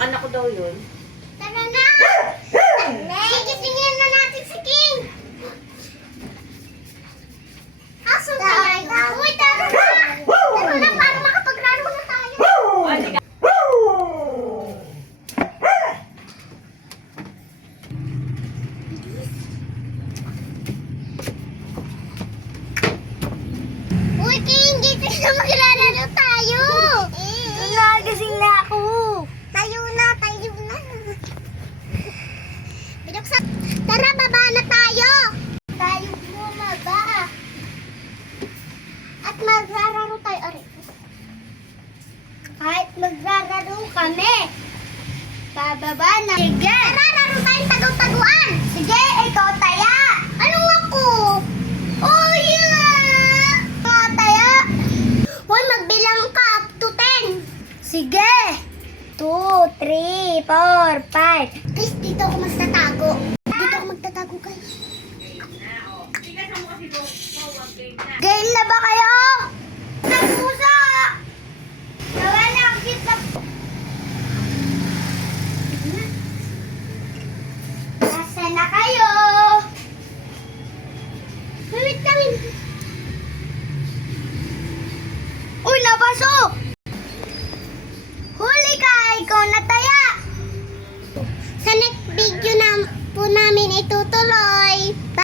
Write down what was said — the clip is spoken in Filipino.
Anak ko daw yun. Tara na! Gisingin na natin si King! Aso kaya yun? Uy, tara na! Tara na, para makapaglaro na tayo! Oh, sige. Uy, King! Gising na maglalaro tayo! Nagising na ako! Tayo na! Binuksan! Tara, baba na tayo! Tayo bumaba! At magrararo tayo. Aray. Kahit magrararo kami, bababa na. Sige! Tara, laro tayong tagu-taguan! Sige, ikaw taya! Anong ako? Oh, yeah! Mga taya! Hoy, magbilang ka up to 10. Sige! 2, 3, 4, 5. Guys, dito ako magtatago. Dito ako magtatago, guys. Game na ba kayo? Nagpusa! Gawa na ang cute na... Nasaan na kayo? Wait lang. Uy, napasok!